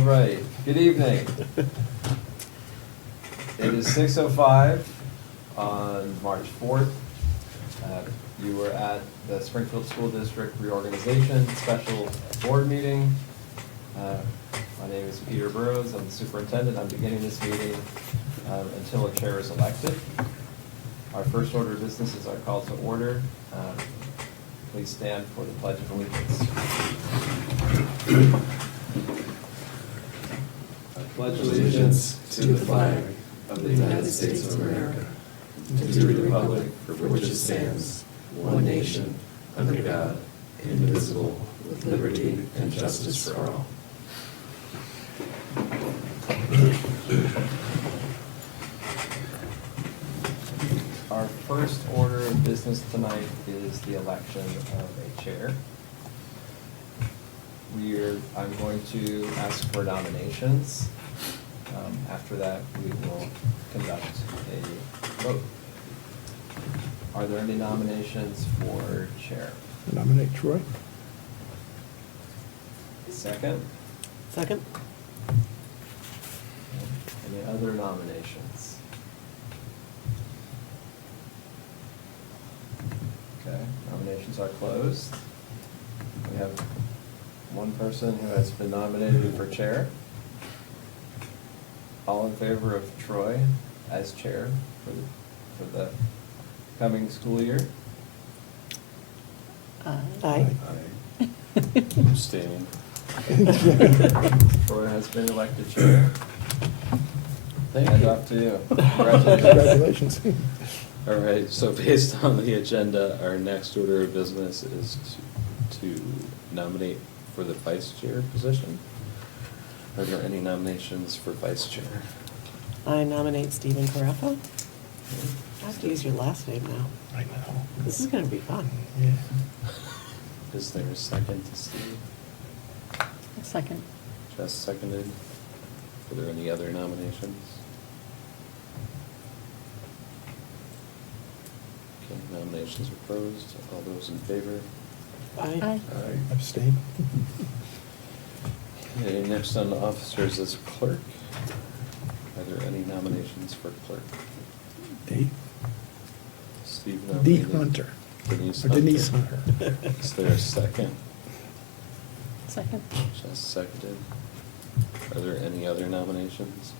All right, good evening. It is 6:05 on March 4th. You were at the Springfield School District Reorganization Special Board Meeting. My name is Peter Burrows, I'm the superintendent. I'm beginning this meeting until a chair is elected. Our first order of business is our call to order. Please stand for the Pledge of Allegiance. I pledge allegiance to the flag of the United States of America, and to the republic for which it stands, one nation, under God, indivisible, with liberty and justice for all. Our first order of business tonight is the election of a chair. I'm going to ask for nominations. After that, we will conduct a vote. Are there any nominations for chair? I nominate Troy. Second? Second? Any other nominations? Okay, nominations are closed. We have one person who has been nominated for chair. All in favor of Troy as chair for the coming school year? Aye. Abstaining. Troy has been elected chair. Thank Hand you. off to you. Congratulations. All right, so based on the agenda, our next order of business is to nominate for the vice chair position. Are there any nominations for vice chair? I nominate Stephen Carafa. I have to use your last name now. I know. This is gonna be fun. Yeah. Is there a second to Steve? Second. Jess seconded. Are there any other nominations? Okay, nominations are closed. All those in favor? Aye. Abstain. Okay, next on the officers is clerk. Are there any nominations for clerk? Dave. Steve Dee nominated. Hunter. Denise Or Hunter. Denise Hunter. Is there a second? Second. Just seconded. Are there any other nominations?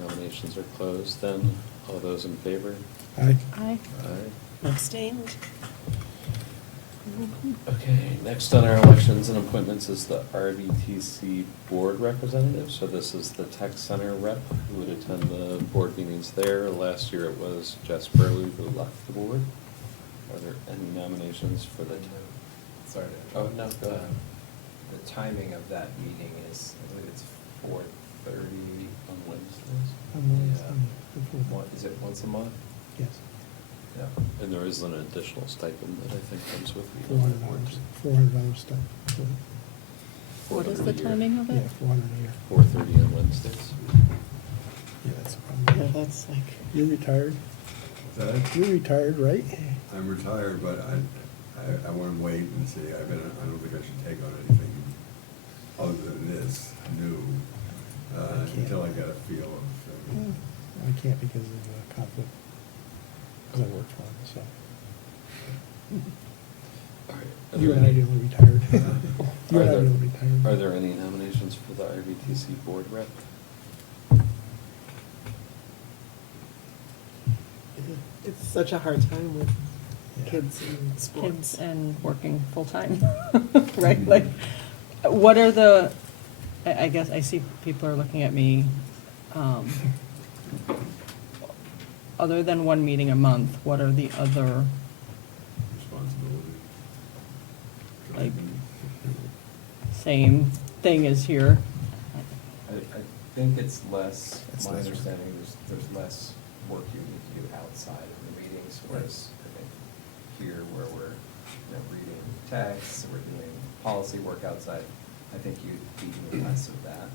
Nominations are closed then. All those in favor? Aye. Aye. Aye. Abstained? Okay, next on our elections and appointments is the RVTC board representative. So this is the tech center rep who would attend the board meetings there. Last year it was Jess Burley who left the board. Are there any nominations for the? Sorry. Oh, no, go ahead. The timing of that meeting is, I believe it's 4:30 On Wednesdays? Is it once a month? Yes. Yeah. And there is an additional stipend that I think comes with the. $400. $400 stuff. What is the timing of Yeah, it? 400 a year. 4:30 on Wednesdays. Yeah, that's a Yeah, problem. that's like, You're retired? That, You're retired, right? I'm retired, but I want to wait and see. I don't think I should take on anything other than this new, until I get a feel of things. I can't because of conflict. Because I work for him, so. All right. Are You there and I any- didn't retired. You Are and I there- didn't retired. Are there any nominations for the RVTC board rep? it's such a hard time with Yeah. kids and Kids sports. and working full-time, right? Like, what are the, I guess, I see people are looking at me, other than one meeting a month, what are the other, Responsibility. like, same thing as here? I think it's less, It's my less work. understanding, there's less work you need to do outside of the meetings, whereas I think here where we're, reading texts, we're doing policy work outside, I think you'd be doing less of that.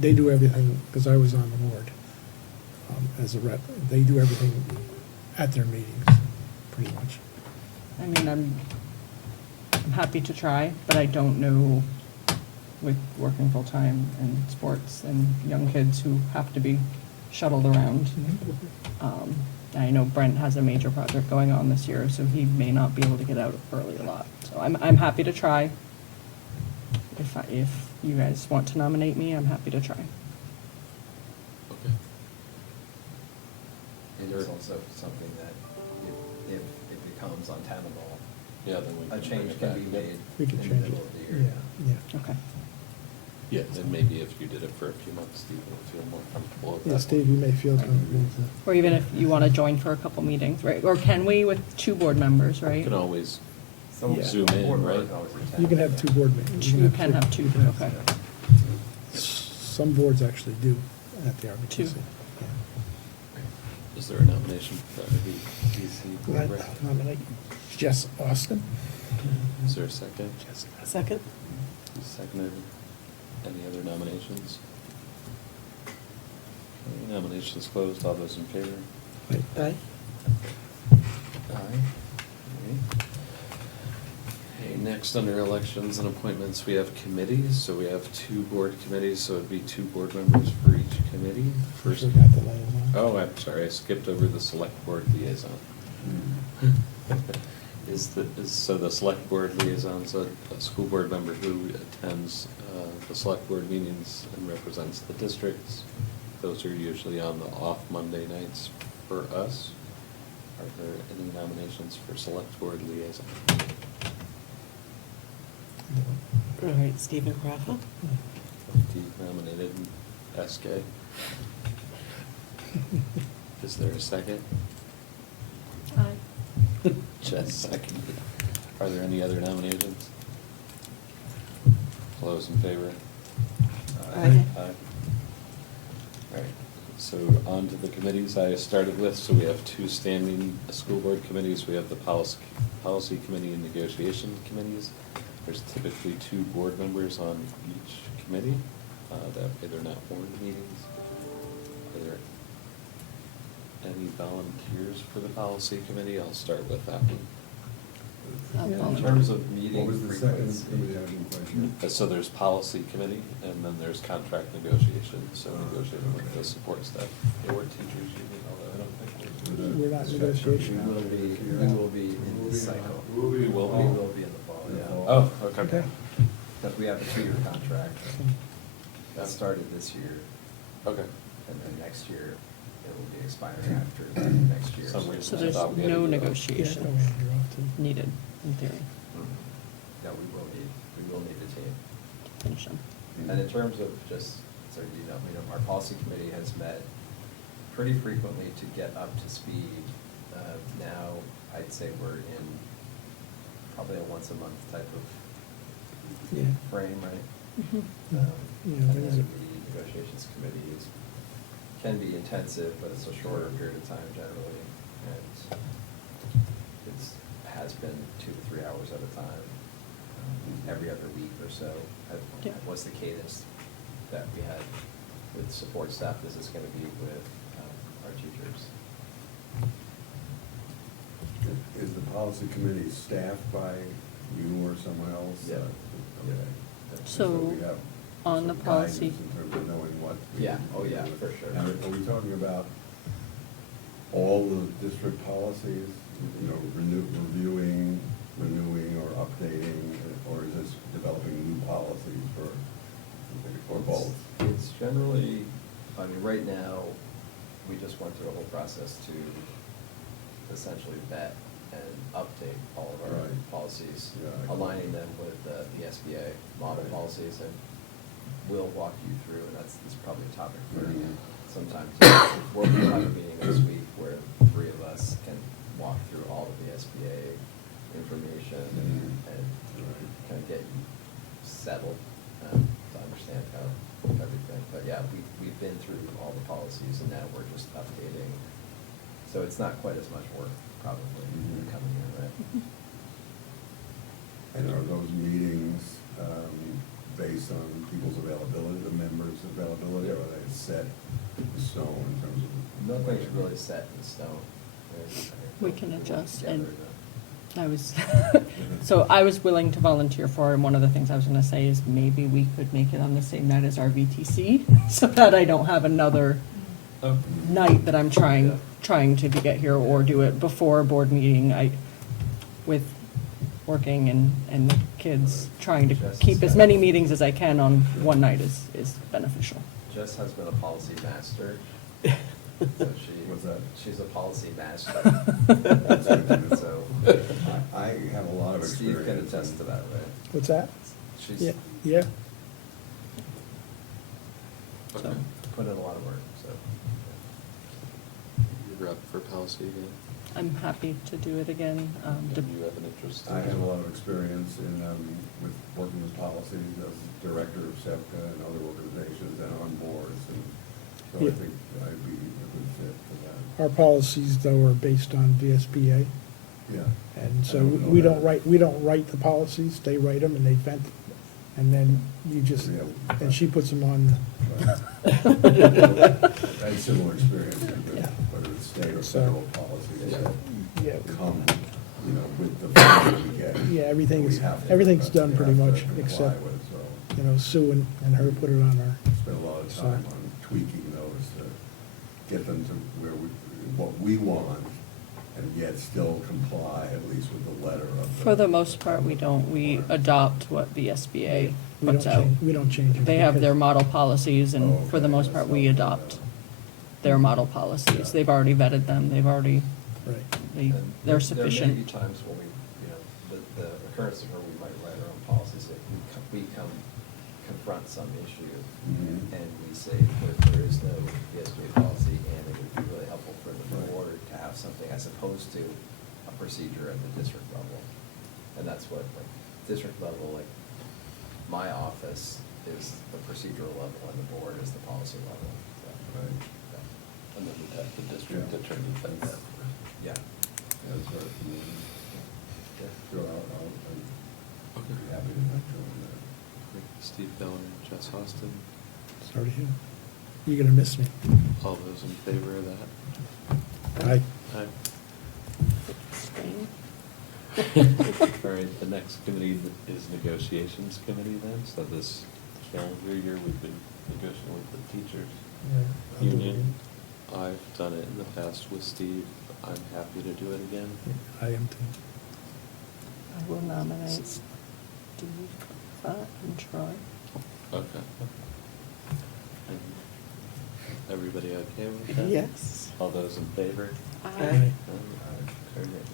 They do everything, because I was on the board as a rep. They do everything at their meetings, pretty much. I mean, I'm happy to try, but I don't know with working full-time and sports and young kids who have to be shuttled around. I know Brent has a major project going on this year, so he may not be able to get out early a lot. So I'm happy to try. If you guys want to nominate me, I'm happy to try. Okay. And it's also something that if it becomes untenable, Yeah, then we a can change bring it can back. be made We in can the change middle it. of the year. Yeah. Okay. Yeah, and maybe if you did it for a few months, Steve would feel more comfortable with that. Yeah, Steve, you may feel comfortable with that. Or even if you want to join for a couple meetings, right? Or can we with 2 board members, You right? can always Some Yeah. Zoom in, board members right? can always attend. You can have 2 board meetings. You can have 2, okay. Some boards actually do at the RBTC. 2. Yeah. Is there a nomination for the DC board I'd rep? nominate Jess Austin. Is there a second? Jessica. Second? Seconded. Any other nominations? Okay, nominations closed. All those in favor? Aye. Aye. Okay. Okay, next, under elections and appointments, we have committees. So we have 2 board committees, so it'd be 2 board members for each committee. First. Forgot the liaison. Oh, I'm sorry, I skipped over the select board liaison. So the select board liaison's a school board member who attends the select board meetings and represents the districts. Those are usually on the off Monday nights for us. Are there any nominations for select board liaison? All right, Stephen Carafa? Steve nominated SK. Is there a second? Aye. Jess, second. Are there any other nominations? All those in favor? Aye. Aye. All right, so on to the committees I started with. So we have 2 standing school board committees. We have the policy committee and negotiation committees. There's typically 2 board members on each committee. That way they're not warned meetings. Are there any volunteers for the policy committee? I'll start with that one. In terms of meeting What was the second frequency. committee? I didn't quite hear. So there's policy committee, and then there's contract negotiation, so negotiating with the support staff or teachers union, although I don't think We're not We negotiation. will be in this cycle. We will be? We will be in the fall, yeah. Oh, okay. Okay. Because we have a 2-year contract that started this year, Okay. and then next year it will be expiring after next year. Some reason So I there's thought we had to no do that. Yeah, negotiation go ahead, you're off to- needed, in theory, No, we will need a team. to finish them. And in terms of just, so you know, our policy committee has met pretty frequently to get up to speed. Now, I'd say we're in probably a once-a-month type of Yeah. frame, right? Mhm. Yeah, And there then is a- the negotiations committee can be intensive, but it's a shorter period of time generally. And has been 2 to 3 hours at a time, every other week or so. Yeah. Was the cadence that we had with support staff, is this gonna be with our teachers? Is the policy committee staffed by you or someone else? Yeah. Okay. So, we have on the some policy- guidance in terms of knowing what. we Yeah. need to Oh, do yeah, with for it. sure. Now, are we talking about all the district policies, reviewing, renewing, or updating, or is this developing new policies or both? It's generally, I mean, right now, we just went through a whole process to essentially vet and update all of our Right. policies, Yeah. aligning them with the SBA model Right. policies, and we'll walk you through, and that's probably a topic for Mhm. sometimes. We'll have a meeting this week where 3 of us can walk through all of the SBA information Mhm. and Right. kind of get you settled to understand how everything. But yeah, we've been through all the policies, and now we're just updating. So it's not quite as much work probably Mhm. coming in, right? And are those meetings based on people's availability, the members' availability, or are they set in stone in terms of? Nothing's really set in stone. We can adjust, and I was, so I was willing to volunteer for, and one of the things I was gonna say is maybe we could make it on the same night as our VTC, so that I don't have another Oh, night that I'm Yeah. trying to get here, or do it before a board meeting. With working and the kids, trying to Jess keep is as many back. meetings as I can on one night is beneficial. Jess has been a policy master. So What's that? she's a policy master. That's good to know. So I have a lot of experience. Steve can attest to that, right? What's that? She's Yeah, yeah. okay. put in a lot of work, so. You're up for policy again? I'm happy to do it again. Do you have an interest? I have a lot of experience in, with working with policies as director of SEPTA and other organizations and on boards, and so I Yeah. think I'd be a good fit for that. Our policies, though, are based on VSBA, Yeah. and I so don't know we that. don't write the policies, they write them and they vent, and then you just, Yeah. and she puts them on. Right. I had similar experience, Yeah. whether it's state or So- federal policies that Yeah, come, with the funding we get. Yeah, everything's- we have to- everything's done we pretty have to much, comply except- with, so. you know, Sue and her put it on our, Spend a lot of time on tweaking those to get them to where what we want, and yet still comply at least with the letter of the. For the most part, we don't. We adopt what the SBA puts out. we don't change it. They have their because- model policies, Oh, and for the okay, most that's part, we helpful, adopt yeah. their model policies. Yeah. They've already vetted them, they've already, Right. And they're There may sufficient. be times when we, the occurrence of where we might write our own policies, if we confront some issue, Mhm. and we say that there is no VSBA policy, and it would be really helpful for the Right. board to have something as opposed to a procedure at the district level. And that's what, like, district level, like, my office is the procedural level, and the board is the policy level. So, Right. yeah. And then we'd have the district Yeah. attorney vet that. Yeah. Yeah, that's right. Yeah. Sure, I'll Okay. be happy to join that. Steve Miller, Jess Austin, Sorry, you're gonna miss me. all those in favor of that? I, Aye. Spain. All right, the next committee is negotiations committee then, so this calendar year, we've been negotiating with the teachers union. I've done it in the past with Steve, I'm happy to do it again. I am too. I will nominate Steve, and Troy. Okay. And everybody okay with that? Yes. All those in favor? Aye. Very good.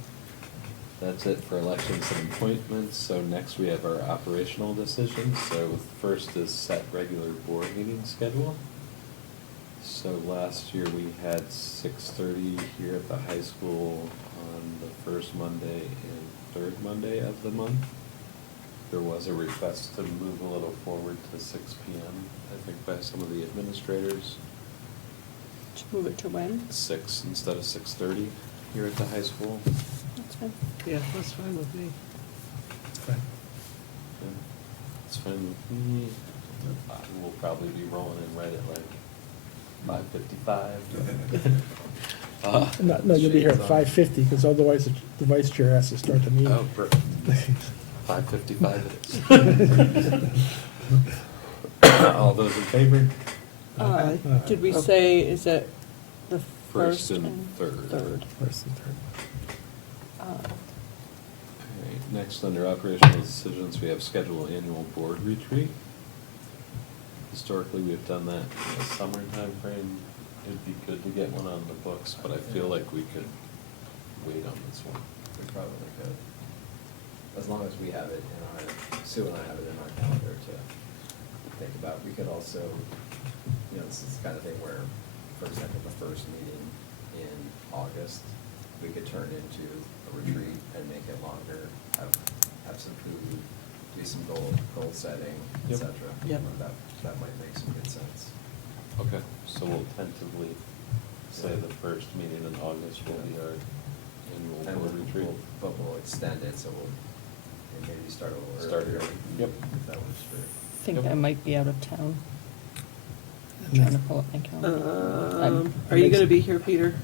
That's it for elections and appointments, so next we have our operational decisions. So first is set regular board meeting schedule. So last year we had 6:30 here at the high school on the first Monday and third Monday of the month. There was a request to move a little forward to 6 PM, I think by some of the administrators. To move it to when? 6 instead of 6:30 here at the high school. That's fine. Yeah, that's fine with me. Fine. Yeah, it's fine with me. We'll probably be rolling in right at like 5:55. No, you'll be here at Shades on. 5:50, because otherwise the vice chair has to start the meeting. Oh, perfect. 5:55 it is. All those in favor? Aye. Did we Okay. say, is it the First first and and third. third? First and third. All right, next, under operational decisions, we have schedule annual board retreat. Historically, we've done that in the summertime frame. It'd be good to get one on the books, but I feel like we could wait on this one. We probably could. As long as we have it in our, Sue and I have it in our calendar to think about. We could also, this is the kind of thing where, for example, the first meeting in August, we could turn into a retreat and make it longer, have some food, do some goal setting, et Yep. cetera. Yep. That might make some good sense. Okay, so we'll tentatively say the first meeting in August will be our annual And board retreat. But we'll extend it, so and maybe start a little Start earlier. early. Yep. If that works for. I think Yep. I might be out of town. I'm And trying to then- pull up my calendar. Are you gonna be here, Peter?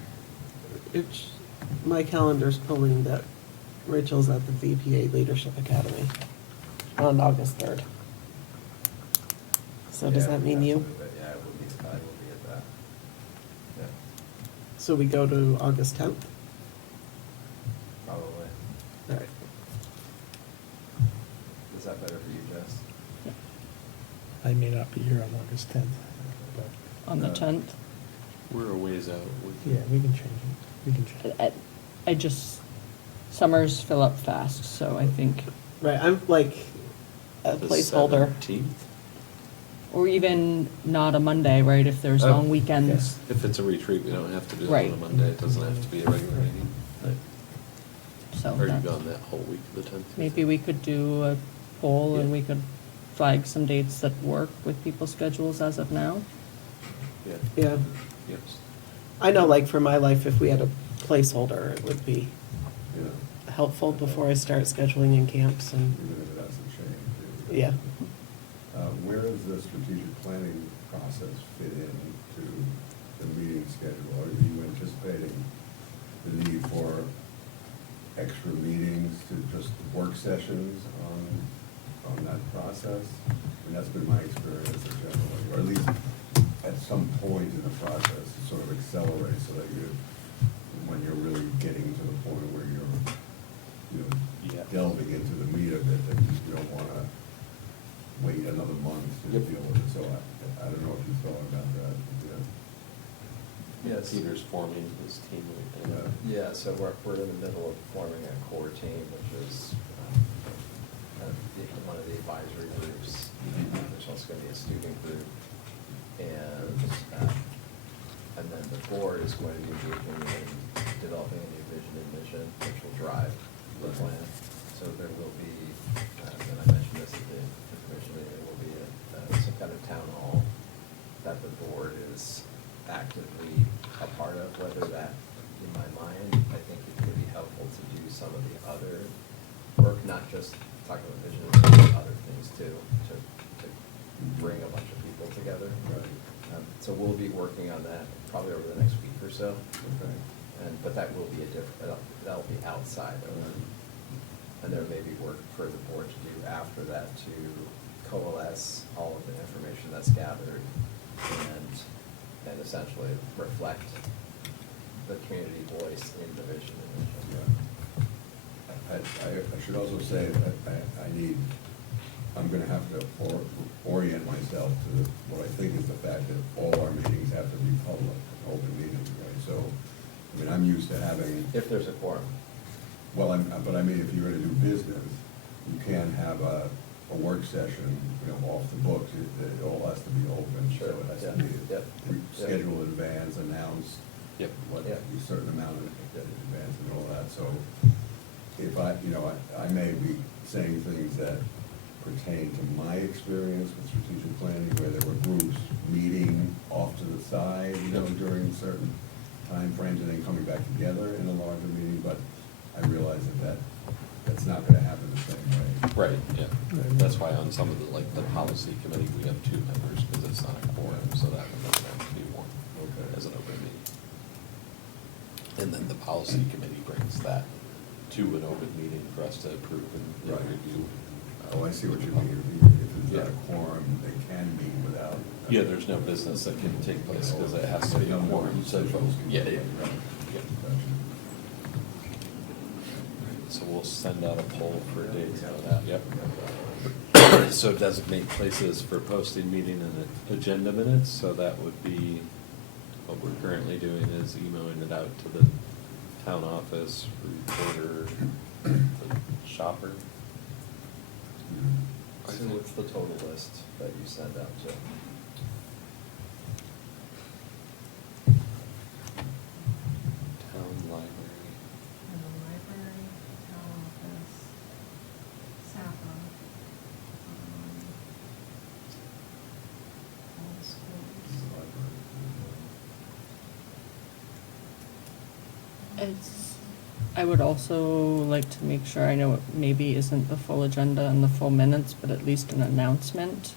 My calendar's pulling that Rachel's at the VPA Leadership Academy on August 3rd. So does Yeah, that mean you? absolutely, yeah, I will be at that. Yeah, So we go to August 10th? probably. All right. Is that better for you, Jess? I may not be here on August 10th, but, On the 10th. We're a ways out. yeah, we can change it. We can change it. I just, summers fill up fast, so I think, Right, I'm like a The placeholder. 17th? or even not a Monday, right, if there's Oh, long weekends. If it's a retreat, we don't have to do it Right. on a Monday, it doesn't have to be a regular meeting. So Are you that- gone that whole week of the 10th? maybe we could do a poll and Yeah. we could flag some dates that work with people's schedules as of now. Yeah. Yeah, Yes. I know like for my life, if we had a placeholder, it would be Yeah, helpful before I start scheduling in camps and, even if it hasn't changed. yeah. Where does the strategic planning process fit into the meeting schedule? Are you anticipating the need for extra meetings to just work sessions on that process? And that's been my experience generally, or at least at some point in the process, to sort of accelerate so that when you're really getting to the point where you're, Yeah. delving into the meat of it, that you don't wanna wait another month to Yep. deal with it. So I don't know if you thought about that. Yes. Peter's forming his team right now. Yeah, so we're in the middle of forming a core team, which is one of the advisory groups. There's also gonna be a student group. And then the board is going to be engaging in developing a new vision and mission, which will drive the plan. So there will be, and I mentioned this at the information meeting, there will be some kind of town hall that the board is actively a part of, whether that, in my mind, I think it could be helpful to do some of the other work, not just talk about vision, but other things too, to bring a bunch of people together. Right. So we'll be working on that probably over the next week or so. Okay. But that will be that'll be outside of, and there may be work for the board to do after that to coalesce all of the information that's gathered and essentially reflect the community voice in the vision and mission. I should also say that I'm gonna have to orient myself to what I think is the fact that all our meetings have to be public, open meetings, right? So, I mean, I'm used to having, If there's a quorum. well, but I mean, if you're gonna do business, you can't have a work session, off the books. It all has to be open, so Sure, it has yeah, to be yep, yep. scheduled in advance, announced. Yep. What, Yep. a certain amount in advance and all that, so if I may be saying things that pertain to my experience with strategic planning, where there were groups meeting off to the side, during certain timeframes, and then coming back together in a larger meeting, but I realize that's not gonna happen the same way. Right, yeah. That's why on some of the policy committee, we have 2 members, because it's not a quorum, so that one doesn't have to be one Okay. as an open meeting. And then the policy committee brings that to an open meeting for us to approve and Right. review. Oh, I see what you mean. If it's not a Yeah. quorum, they can meet without. Yeah, there's no business that can take place, because it has to be a quorum, so, yeah, yeah. Right. Yeah. Gotcha. So we'll send out a poll for dates on that, yep. So designate places for posting meeting and agenda minutes, so that would be, what we're currently doing is emailing it out to the town office, reporter, the shopper. So what's the total list that you send out to? Town library. And the library, town office, SAPA, all the schools. I would also like to make sure, I know it maybe isn't the full agenda and the full minutes, but at least an announcement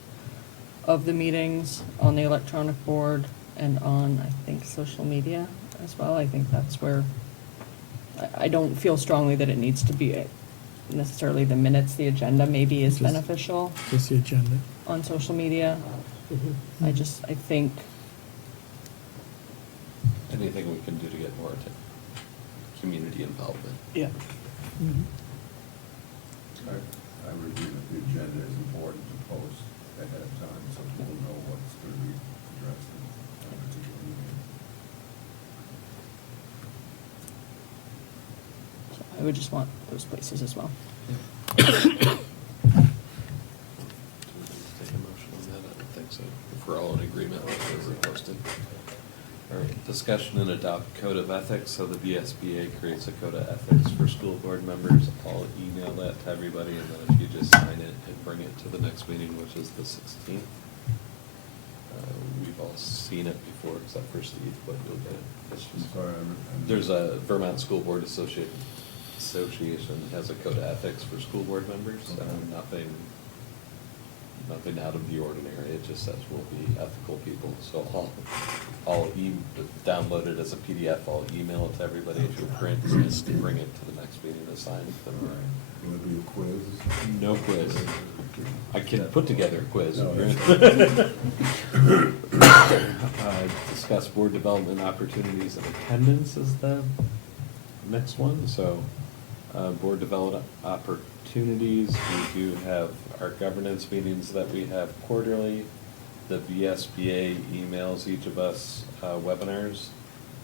of the meetings on the electronic board and on, I think, social media as well. I think that's where I don't feel strongly that it needs to be necessarily the minutes, the agenda maybe is Just- beneficial Just the agenda. on social media. I think, Anything we can do to get more community involvement. Yeah. Mhm. I would agree that the agenda is important to post ahead of time, so people know what's going to be addressed in a particular meeting. I would just want those places as well. Do we need to take a motion on that? I don't think so. If we're all in agreement with what we're posting. All right, discussion and adopt code of ethics. So the VSBA creates a code of ethics for school board members. I'll email that to everybody, and then if you just sign it and bring it to the next meeting, which is the 16th. We've all seen it before, except for Steve, but you'll get it. It's I'm just- sorry, There's a Vermont School Board Association has a code of ethics for school board members, and nothing out of the ordinary. It just says we'll be ethical people. So I'll download it as a PDF. I'll email it to everybody if you print and bring it to the next meeting to sign. Will it be a quiz? No quiz. I can put together a quiz. No, Discuss board development opportunities and attendance is the next one. So, board development opportunities, we do have our governance meetings that we have quarterly. The VSBA emails each of us webinars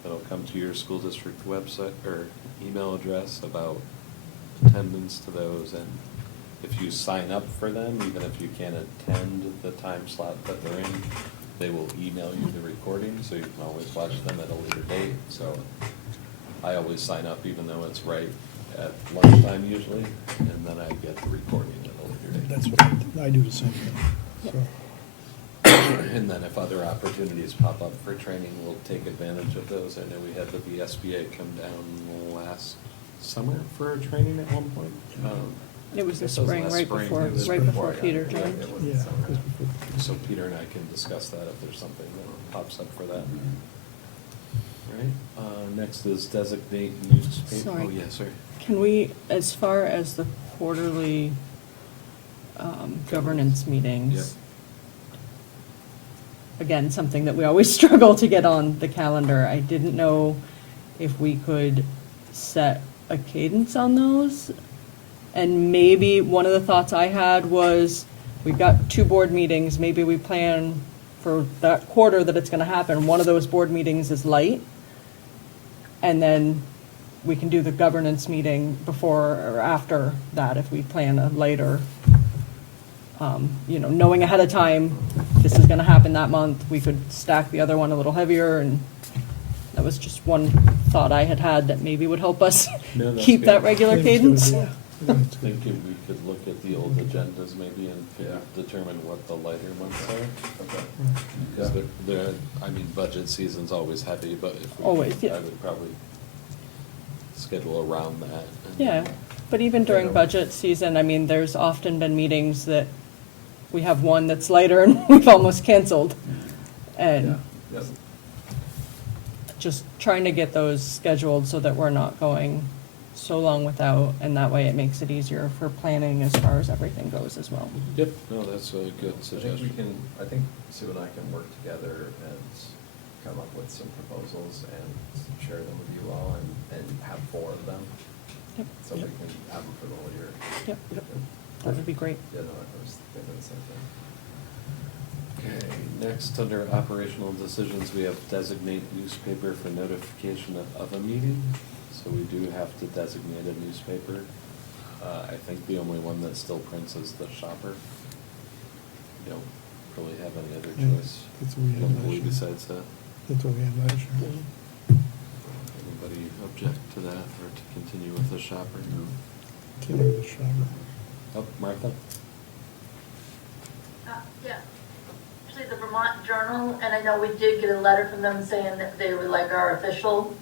that'll come to your school district website or email address about attendance to those. And if you sign up for them, even if you can't attend the time slot that they're in, they will email you the recording, so you can always watch them at a later date. So I always sign up even though it's right at lunchtime usually, and then I get the recording at a later date. That's what I do the same thing, so. And then if other opportunities pop up for training, we'll take advantage of those. I know we had the VSBA come down last summer for a training at one point. It was the I guess it spring, last right spring. before, It was right before yeah. Peter Yeah, joined. it was Yeah. summer. it was before. So Peter and I can discuss that if there's something that pops up for that. All right, next is designate newspaper. Sorry. Oh, yeah, sorry. Can we, as far as the quarterly governance meetings, again, something that we always struggle to get on the calendar, I didn't know if we could set a cadence on those. And maybe one of the thoughts I had was, we've got 2 board meetings, maybe we plan for that quarter that it's gonna happen, one of those board meetings is light. And then we can do the governance meeting before or after that if we plan a later, knowing ahead of time, this is gonna happen that month, we could stack the other one a little heavier, and that was just one thought I had that maybe would help us No, that's keep that good. regular I think it's a cadence. good idea. I think it's a good Thinking idea. we could look at the old agendas maybe and Yeah. determine what the lighter months are. Okay. Because budget season's always heavy, but if we Always, could, yeah. I would probably schedule around that. and- Yeah, but even during Yeah. budget season, I mean, there's often been meetings that we have one that's lighter and we've almost canceled. And Yep. just trying to get those scheduled so that we're not going so long without, and that way it makes it easier for planning as far as everything goes as well. Yep, no, that's a good I think suggestion. I think Sue and I can work together and come up with some proposals and share them with you all and have 4 of them. Yep. So we can have them for the whole year. Yep, that would be great. Yeah, no, I was thinking the same thing. Okay, next, under operational decisions, we have designate newspaper for notification of a meeting. So we do have to designate a newspaper. I think the only one that still prints is the Shopper. We don't really have any other Yeah, choice. that's what we had last Locally year. besides that. That's what we had last year. Anybody object to that or to continue with the Shopper? Can't have a shower. Oh, Martha? Yeah, actually the Vermont Journal, and I know we did get a letter from them saying that they were like our official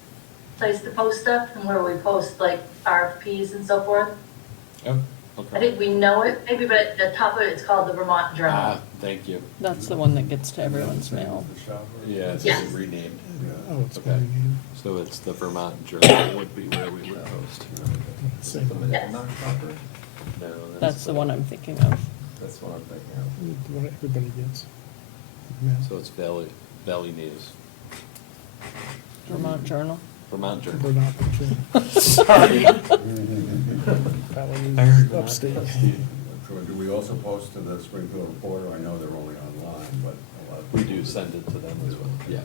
place to post stuff, and where we post like RFPs and so forth. Oh, I think we know it, maybe, but at the top of it, it's called the Vermont Journal. Ah, thank you. That's the one that gets to everyone's mail. The shopper? Yeah, it's Yes. been renamed. Oh, it's Okay. going in. So it's the Vermont Journal would be where we would post. Same one. Yes. Non-proper? No, That's the one I'm thinking of. That's what I'm thinking of. The one everybody gets. Mail. So it's Valley News, Vermont Journal. Vermont We're Journal. not the Sorry. Valley I heard News upstate. So do we also post to the Springfield Reporter? I know they're only online, but a lot of. We people do send it to them as well, yeah.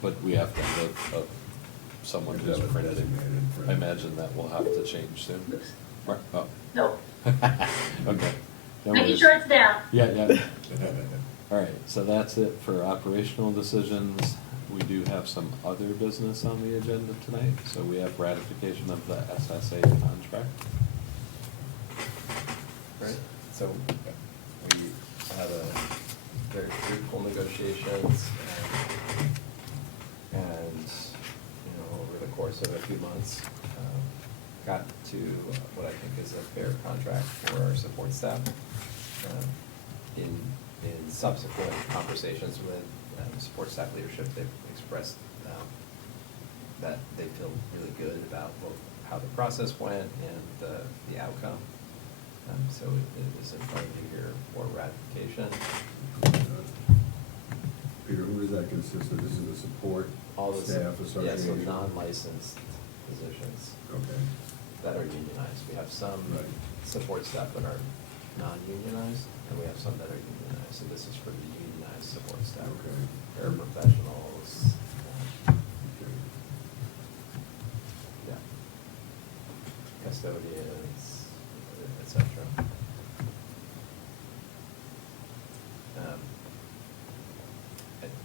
But we have to have someone Have to who's have a printed. designated printer. I imagine that will have to change soon. Right, oh, Nope, okay. No making worries. sure it's down. Yeah, yeah. All right, so that's it for operational decisions. We do have some other business on the agenda tonight. So we have ratification of the SSA contract. Right, so we had a very fruitful negotiations and, you know, over the course of a few months, got to what I think is a fair contract for our support staff. In subsequent conversations with support staff leadership, they've expressed that they feel really good about how the process went and the outcome. So it is in front of you here for ratification. Peter, who does that consist of? This is the support All the staff Yeah, association? so non-licensed positions Okay. that are unionized. We have some Right. support staff that are non-unionized, and we have some that are unionized. So this is for the unionized support staff. Okay. Paraprofessionals, Okay. yeah, custodians, et cetera.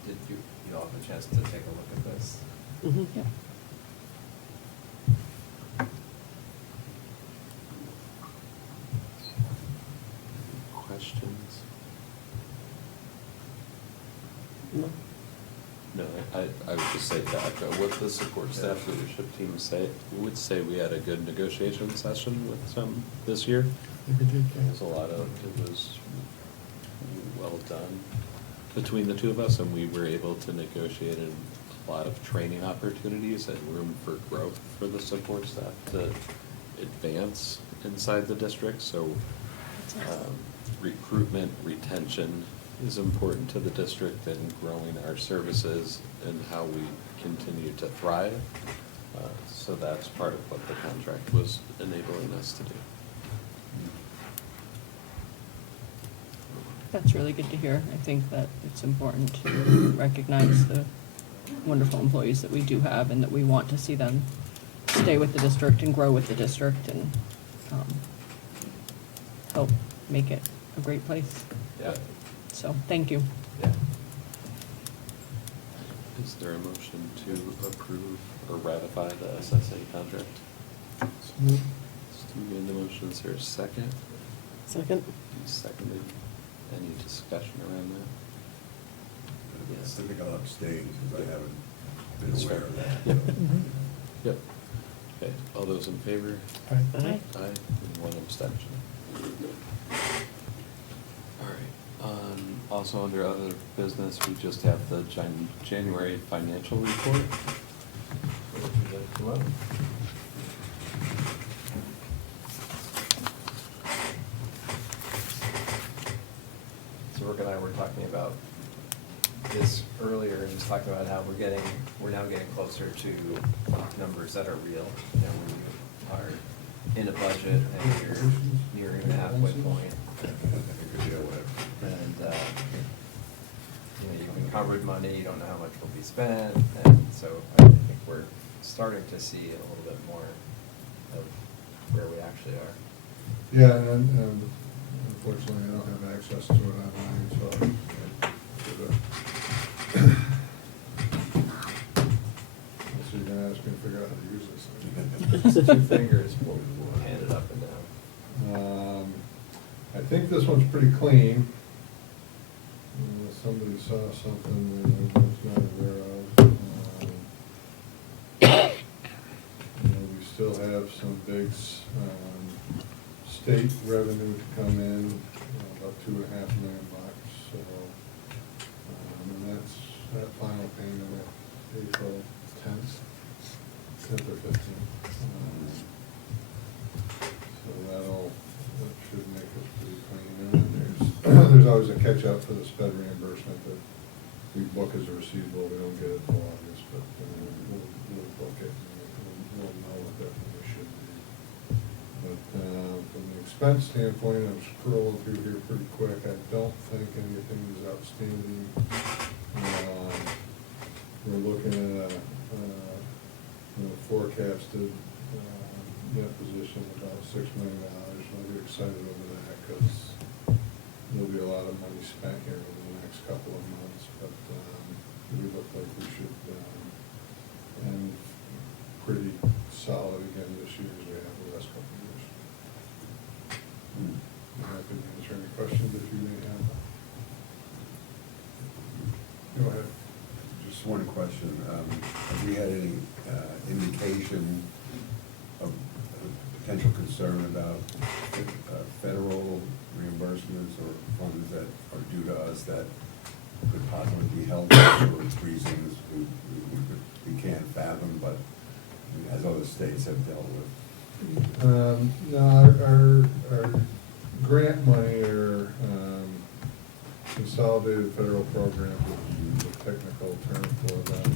Did you all have a chance to take a look at this? Mhm. Yep. Questions? No. No, I would just say that, what the support staff leadership team say, would say we had a good negotiation session with them this year. We did, There was a lot of, it was well done between the two of us, and we were able to negotiate a lot of training opportunities and room for growth for the support staff to advance inside the district, so recruitment, retention is important to the district and growing our services and how we continue to thrive. So that's part of what the contract was enabling us to do. That's really good to hear. I think that it's important to recognize the wonderful employees that we do have and that we want to see them stay with the district and grow with the district and help make it a great place. Yeah. So, thank you. Yeah. Is there a motion to approve or ratify the SSA contract? So moved. Steve made the motion, is there a second? Second? He seconded. Any discussion around that? Yes, I think I'll abstain because I haven't been That's aware fair. of that. Yep. Mhm. Yep. Okay, all those in favor? Aye. Aye. Aye, and one abstention. All right, also under other business, we just have the January financial report. Would you like to come up? So Rick and I were talking about this earlier, and just talking about how we're now getting closer to numbers that are real. You know, when you are in a budget and you're nearing the halfway point. And, you know, you've encumbered money, you don't know how much will be spent, and so I think we're starting to see a little bit more of where we actually are. Yeah, and unfortunately, I don't have access to it online, so so you're gonna ask me to figure out how to use this. Two fingers will hand it up and down. I think this one's pretty clean. Unless somebody saw something that I was not aware of. You know, we still have some big state revenue to come in, about $2.5 million, so, and that's, that final payment at April 10th or 15th. So that should make us pretty clean. And then there's always a catch up for the sped reimbursement that we book as a receivable, we don't get it till August, but we'll book it, and we'll know what that really should be. But from the expense standpoint, I'm scrolling through here pretty quick, I don't think anything is outstanding. We're looking at a forecasted net position of about $6 million. I'll be excited over that because there'll be a lot of money spent here over the next couple of months, but we look like we should end pretty solid again this year as we have the last couple of years. I'm happy to answer any questions if you may have. Go ahead. Just one question. Have we had any indication of potential concern about federal reimbursements or funds that are due to us that could possibly be held for reasons we can't fathom, but as other states have dealt with? No, our grant money or consolidated federal program, which is a technical term for them,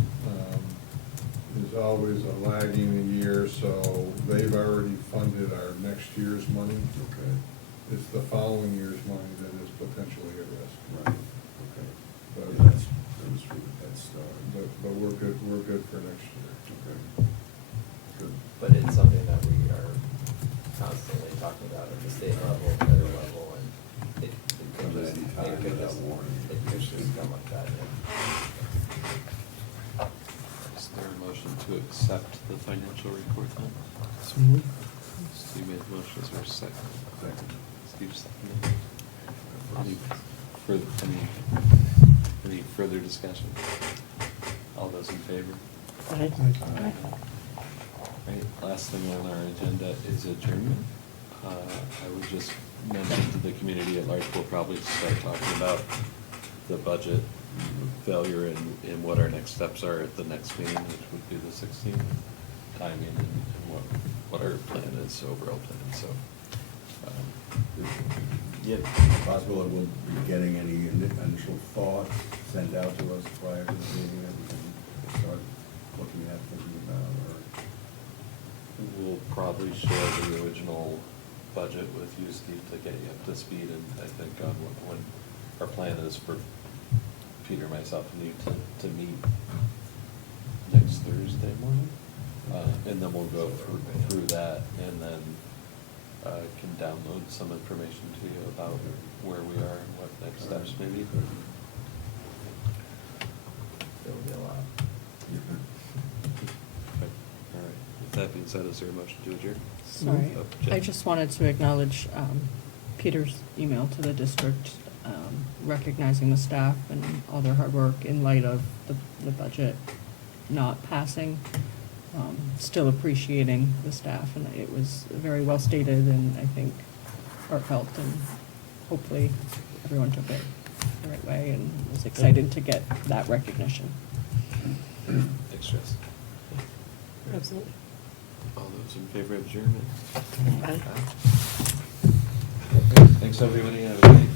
is always a lagging a year, so they've already funded our next year's money. Okay. It's the following year's money that is potentially at risk. Right, okay. But, Yeah, that's true, that's, but we're good for next year. okay. Good. But it's something that we are constantly talking about at the state level, federal level, and it could Comes at just, any time it could without just, warning. it could just come like that, yeah. Is there a motion to accept the financial report then? So moved. Steve made the motion, is there a second? Second. Steve seconded. Any further discussion? All those in favor? Aye. Right, last thing on our agenda is adjournment. I would just mention to the community at large, we'll probably start talking about the budget failure and what our next steps are at the next meeting, which would be the 16th, timing and what our plan is, overall plan, so. Yet, possible that we'll be getting any initial thoughts sent out to us prior to the meeting that we can start looking at, thinking about, or? We'll probably share the original budget with you, Steve, to get you up to speed, and I think on when our plan is for Peter, myself, and you to meet next Thursday morning. And then we'll go through that, and then can download some information to you about where we are and what next steps may be. There'll be a lot. Okay. All right. With that being said, is there a motion to adjourn? Sorry, Oh, Jen. I just wanted to acknowledge Peter's email to the district recognizing the staff and all their hard work in light of the budget not passing. Still appreciating the staff, and it was very well stated and I think heartfelt, and hopefully everyone took it the right way and was excited to get that recognition. Thanks, Jess. Absolutely. All those in favor of adjournment? Aye. Okay, thanks, everybody. Have a good night.